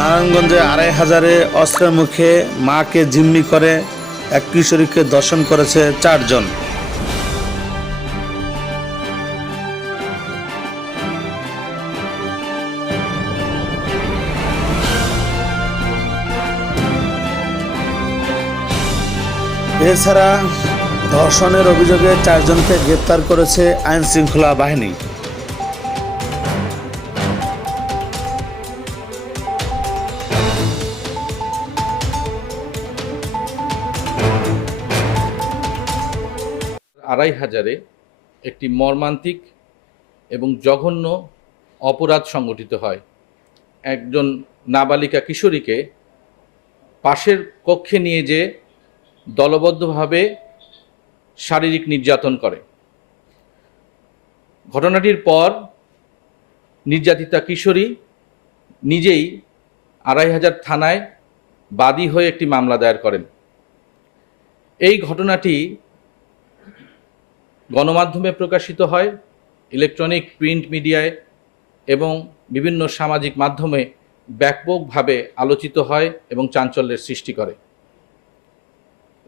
নারায়ণগঞ্জে আড়াই হাজারে অস্ত্রের মুখে মাকে জিম্মি করে এক কিশোরীকে দর্শন করেছে চারজন। এছাড়া ধর্ষণের অভিযোগে চারজনকে গ্রেপ্তার করেছে আইন শৃঙ্খলা বাহিনী। আড়াই হাজারে একটি মর্মান্তিক এবং জঘন্য অপরাধ সংগঠিত হয়। একজন নাবালিকা কিশোরীকে পাশের কক্ষে নিয়ে যে দলবদ্ধভাবে শারীরিক নির্যাতন করে। ঘটনাটির পর নির্যাতিতা কিশোরী নিজেই আড়াই হাজার থানায় বাদী হয়ে একটি মামলা দায়ের করেন। এই ঘটনাটি গণমাধ্যমে প্রকাশিত হয় ইলেকট্রনিক প্রিন্ট মিডিয়ায় এবং বিভিন্ন সামাজিক মাধ্যমে ব্যাপকভাবে আলোচিত হয় এবং চাঞ্চল্যের সৃষ্টি করে।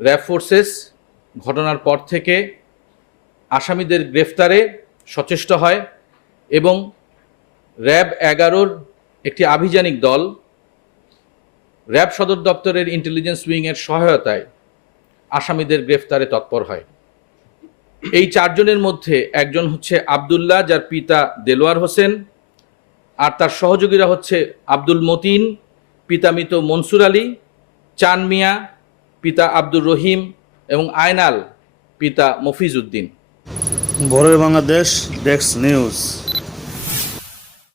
র্যাব ফোর্সেস ঘটনার পর থেকে আসামিদের গ্রেফতারে সচেষ্ট হয় এবং র্যাব এগারোর একটি আভিযানিক দল র্যাব সদর দপ্তরের ইন্টেলিজেন্স উইংয়ের সহায়তায় আসামিদের গ্রেফতারে তৎপর হয়। এই চারজনের মধ্যে একজন হচ্ছে আবদুল্লাহ, যার পিতা দেলোয়ার হোসেন, আর তার সহযোগীরা হচ্ছে আব্দুল মতিন, পিতা মৃত মনসুর আলী, চান মিয়া, পিতা আব্দুর রহিম এবং আয়নাল, পিতা মফিজ উদ্দিন। ভোরের বাংলাদেশ ডেস্ক নিউজ।